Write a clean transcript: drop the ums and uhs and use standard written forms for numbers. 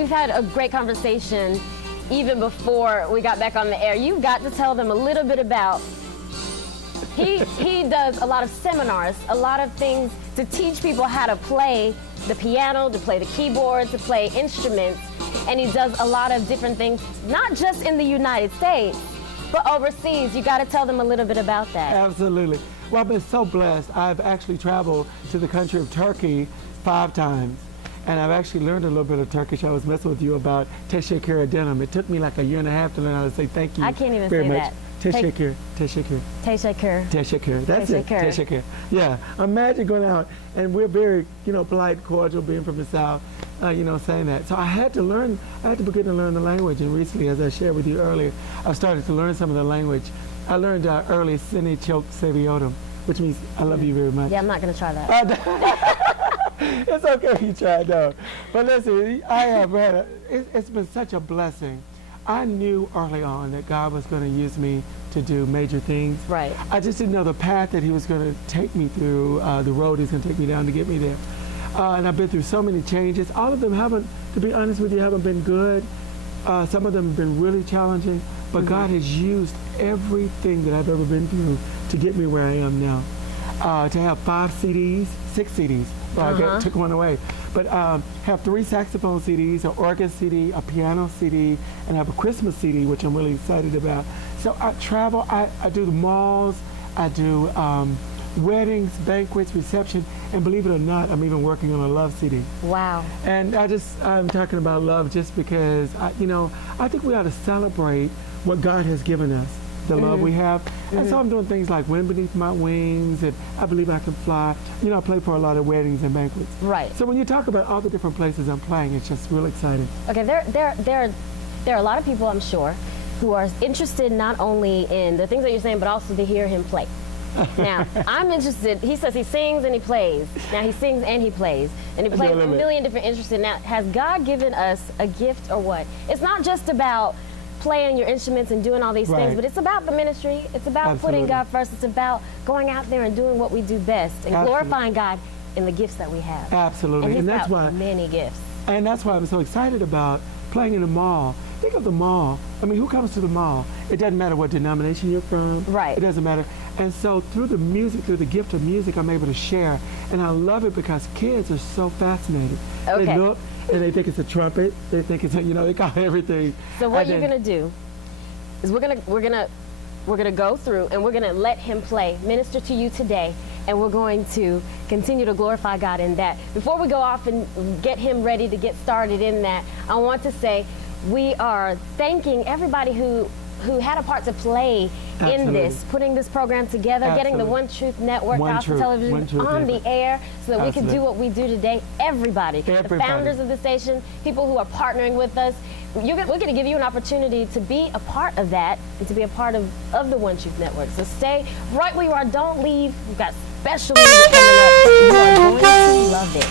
we've had a great conversation even before we got back on the air. You've got to tell them a little bit about, he does a lot of seminars, a lot of things to teach people how to play the piano, to play the keyboard, to play instruments, and he does a lot of different things, not just in the United States, but overseas. You got to tell them a little bit about that. Absolutely. Well, I've been so blessed. I've actually traveled to the country of Turkey 5 times. And I've actually learned a little bit of Turkish. I was messing with you about teşekkür ederim. It took me like a year and a half to learn how to say thank you. I can't even very say much. that. Teşekkür, teşekkür. Teşekkür. Teşekkür. That's it. Teşekkür. Teşekkür. Yeah. Imagine going out and we're very, polite, cordial, being from the South, saying that. So I had to begin to learn the language. And recently, as I shared with you earlier, I started to learn some of the language. I learned early Seni çok seviyorum, which means I love you very much. Yeah, I'm not going to try that. It's okay if you try, though. But listen, I have had it's been such a blessing. I knew early on that God was going to use me to do major things. Right. I just didn't know the path that he was going to take me through, the road he's going to take me down to get me there. And I've been through so many changes. All of them haven't, to be honest with you, haven't been good. Some of them have been really challenging. But God has used everything that I've ever been through to get me where I am now. To have 6 CDs. Well, I took one away. But have 3 saxophone CDs, an organ CD, a piano CD, and have a Christmas CD, which I'm really excited about. So I travel, I do the malls, I do weddings, banquets, reception, and believe it or not, I'm even working on a love CD. Wow. And I'm talking about love just because, I think we ought to celebrate what God has given us, the love we have. And so I'm doing things like Wind Beneath My Wings, and I Believe I Can Fly. I play for a lot of weddings and banquets. Right. So when you talk about all the different places I'm playing, it's just real exciting. Okay, there are a lot of people, I'm sure, who are interested not only in the things that you're saying, but also to hear him play. Now, I'm interested. He says he sings and he plays. Now, he sings and he plays. And he plays a million different instruments. Now, has God given us a gift or what? It's not just about playing your instruments and doing all these things, but it's about the ministry. It's about putting God first. It's about going out there and doing what we do best and glorifying God in the gifts that we have. Absolutely. And that's why many gifts. And that's why I'm so excited about playing in the mall. Think of the mall. I mean, who comes to the mall? It doesn't matter what denomination you're from. Right. It doesn't matter. And so through the music, through the gift of music, I'm able to share. And I love it because kids are so fascinated. Okay. They look and they think it's a trumpet. They think it's they got everything. So what you're gonna do is we're gonna go through and we're gonna let him play, minister to you today, and we're going to continue to glorify God in that. Before we go off and get him ready to get started in that, I want to say we are thanking everybody who had a part to play in this, putting this program together, getting the One Truth Network, Gospel Television on the air so that we can do what we do today. Everybody, the founders of the station, people who are partnering with us, we're going to give you an opportunity to be a part of that and to be a part of the One Truth Network. So stay right where you are. Don't leave. We've got special music coming up. You are going to love it.